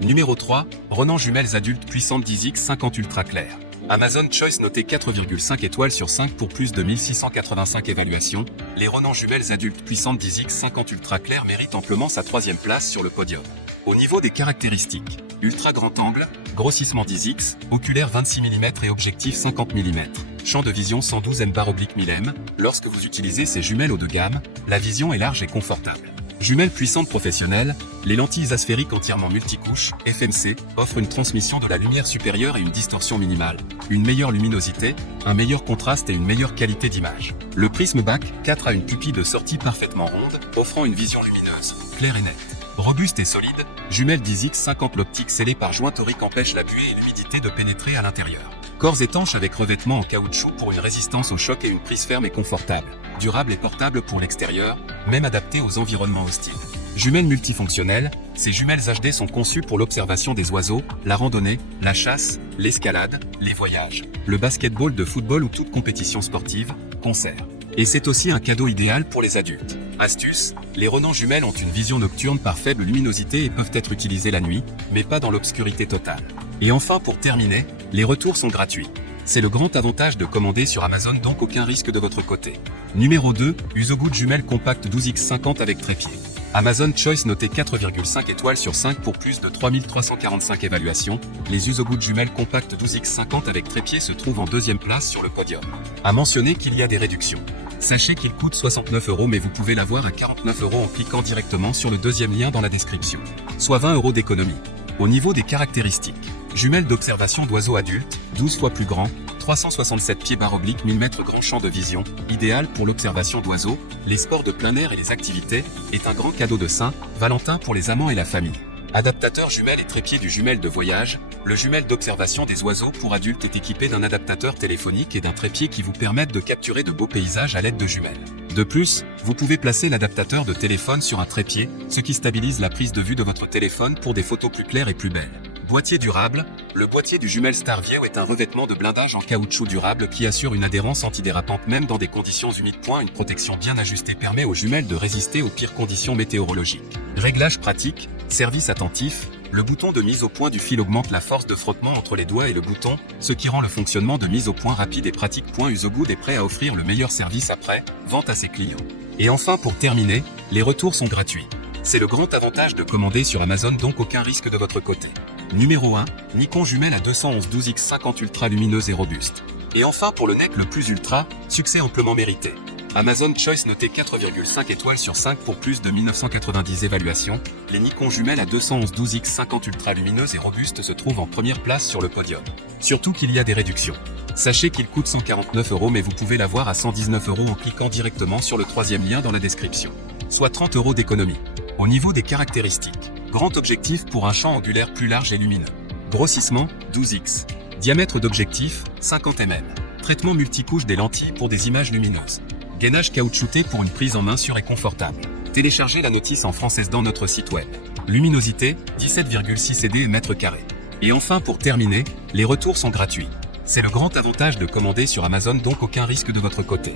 Numéro 3, Ronan jumelles adultes puissantes 10X 50 ultra claires. Amazon Choice noté 4,5 étoiles sur 5 pour plus de 1685 évaluations, les Ronan jumelles adultes puissantes 10X 50 ultra claires méritent amplement sa 3e place sur le podium. Au niveau des caractéristiques, ultra grand angle, grossissement 10X, oculaire 26 mm et objectif 50 mm, champ de vision 112 n/mm, lorsque vous utilisez ces jumelles haut de gamme, la vision est large et confortable. Jumelles puissantes professionnelles, les lentilles asphériques entièrement multicouches, FMC, offrent une transmission de la lumière supérieure et une distorsion minimale, une meilleure luminosité, un meilleur contraste et une meilleure qualité d'image. Le prisme BAC 4 a une pupille de sortie parfaitement ronde, offrant une vision lumineuse, claire et nette. Robuste et solide, jumelles 10X 50 l'optique scellée par joint torique empêche la buée et l'humidité de pénétrer à l'intérieur. Corps étanches avec revêtement en caoutchouc pour une résistance au choc et une prise ferme et confortable. Durable et portable pour l'extérieur, même adapté aux environnements hostiles. Jumelles multifonctionnelles, ces jumelles HD sont conçues pour l'observation des oiseaux, la randonnée, la chasse, l'escalade, les voyages, le basketball de football ou toute compétition sportive, concert. Et c'est aussi un cadeau idéal pour les adultes. Astuce, les Ronan jumelles ont une vision nocturne par faible luminosité et peuvent être utilisées la nuit, mais pas dans l'obscurité totale. Et enfin pour terminer, les retours sont gratuits. C'est le grand avantage de commander sur Amazon, donc aucun risque de votre côté. Numéro 2, Usogood jumelles compactes 12X50 avec trépied. Amazon Choice noté 4,5 étoiles sur 5 pour plus de 3345 évaluations, les Usogood jumelles compactes 12X50 avec trépied se trouvent en 2e place sur le podium. À mentionner qu'il y a des réductions. Sachez qu'il coûte 69 € mais vous pouvez l'avoir à 49 € en cliquant directement sur le 2e lien dans la description. Soit 20 € d'économie. Au niveau des caractéristiques, jumelles d'observation d'oiseaux adultes, 12 fois plus grand, 367 pieds / 1000 mètres grand champ de vision, idéal pour l'observation d'oiseaux, les sports de plein air et les activités, est un grand cadeau de Saint-Valentin pour les amants et la famille. Adaptateur jumelles et trépied du jumelle de voyage, le jumelle d'observation des oiseaux pour adultes est équipé d'un adaptateur téléphonique et d'un trépied qui vous permettent de capturer de beaux paysages à l'aide de jumelles. De plus, vous pouvez placer l'adaptateur de téléphone sur un trépied, ce qui stabilise la prise de vue de votre téléphone pour des photos plus claires et plus belles. Boîtier durable, le boîtier du jumelle Starview est un revêtement de blindage en caoutchouc durable qui assure une adhérence antidérapante même dans des conditions humides. Une protection bien ajustée permet aux jumelles de résister aux pires conditions météorologiques. Réglage pratique, service attentif, le bouton de mise au point du fil augmente la force de frottement entre les doigts et le bouton, ce qui rend le fonctionnement de mise au point rapide et pratique. Usogood est prêt à offrir le meilleur service après vente à ses clients. Et enfin pour terminer, les retours sont gratuits. C'est le grand avantage de commander sur Amazon, donc aucun risque de votre côté. Numéro 1, Nikon jumelles à 211 12X50 ultra lumineuse et robuste. Et enfin pour le NEC le plus ultra, succès amplement mérité. Amazon Choice noté 4,5 étoiles sur 5 pour plus de 1990 évaluations, les Nikon jumelles à 211 12X50 ultra lumineuse et robuste se trouvent en première place sur le podium. Surtout qu'il y a des réductions. Sachez qu'il coûte 149 € mais vous pouvez l'avoir à 119 € en cliquant directement sur le 3e lien dans la description. Soit 30 € d'économie. Au niveau des caractéristiques, grand objectif pour un champ angulaire plus large et lumineux. Grossissement, 12X. Diamètre d'objectif, 50 mm. Traitement multicouche des lentilles pour des images lumineuses. Gainage caoutchouté pour une prise en main sûre et confortable. Téléchargez la notice en française dans notre site web. Luminosité, 17,6 d m². Et enfin pour terminer, les retours sont gratuits. C'est le grand avantage de commander sur Amazon, donc aucun risque de votre côté.